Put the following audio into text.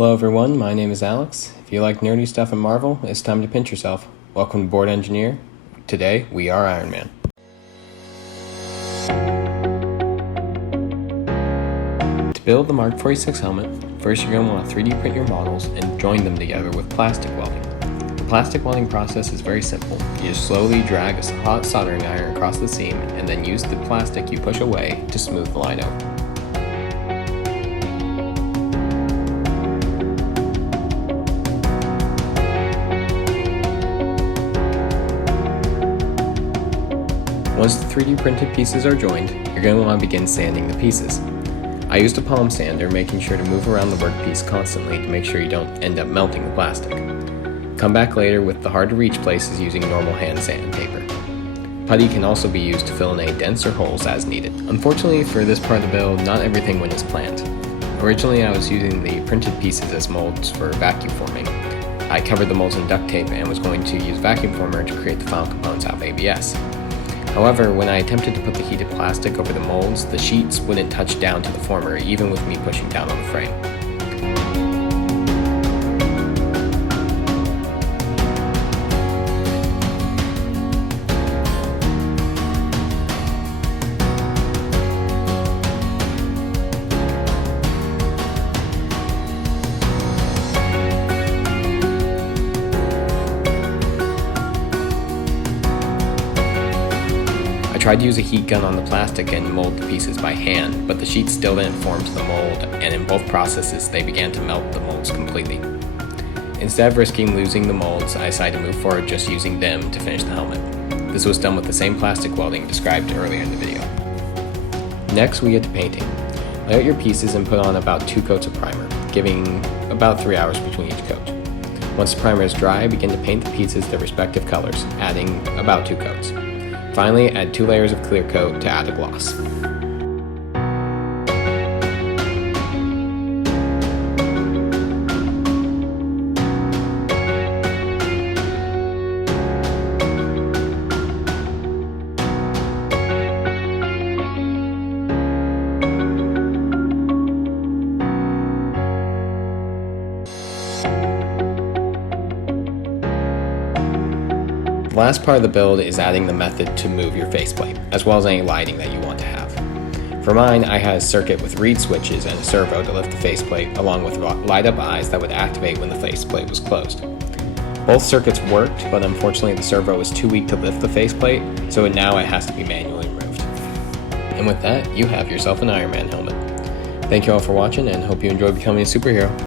Hello everyone, my name is Alex. If you like nerdy stuff in Marvel, it's time to pinch yourself. Welcome to Board Engineer. Today, we are Iron Man. To build the Mark 46 helmet, first you're going to want to 3D print your models and join them together with plastic welding. The plastic welding process is very simple. You just slowly drag a hot soldering iron across the seam and then use the plastic you push away to smooth the line out. Once the 3D printed pieces are joined, you're going to want to begin sanding the pieces. I used a palm sander, making sure to move around the workpiece constantly to make sure you don't end up melting the plastic. Come back later with the hard to reach places using normal hand sandpaper. Putty can also be used to fill in any dents or holes as needed. Unfortunately for this part of the build, not everything went as planned. Originally I was using the printed pieces as molds for vacuum forming. I covered the molds in duct tape and was going to use vacuum former to create the final components out of ABS. However, when I attempted to put the heated plastic over the molds, the sheets wouldn't touch down to the former even with me pushing down on the frame. I tried to use a heat gun on the plastic and mold the pieces by hand, but the sheets still didn't form to the mold, and in both processes they began to melt the molds completely. Instead of risking losing the molds, I decided to move forward just using them to finish the helmet. This was done with the same plastic welding described earlier in the video. Next we get to painting. Lay out your pieces and put on about 2 coats of primer, giving about 3 hours between each coat. Once the primer is dry, begin to paint the pieces their respective colors, adding about 2 coats. Finally, add 2 layers of clear coat to add a gloss. The last part of the build is adding the method to move your faceplate, as well as any lighting that you want to have. For mine, I had a circuit with reed switches and a servo to lift the faceplate, along with light-up eyes that would activate when the faceplate was closed. Both circuits worked, but unfortunately the servo was too weak to lift the faceplate, so now it has to be manually removed. And with that, you have yourself an Iron Man helmet. Thank you all for watching, and hope you enjoy becoming a superhero.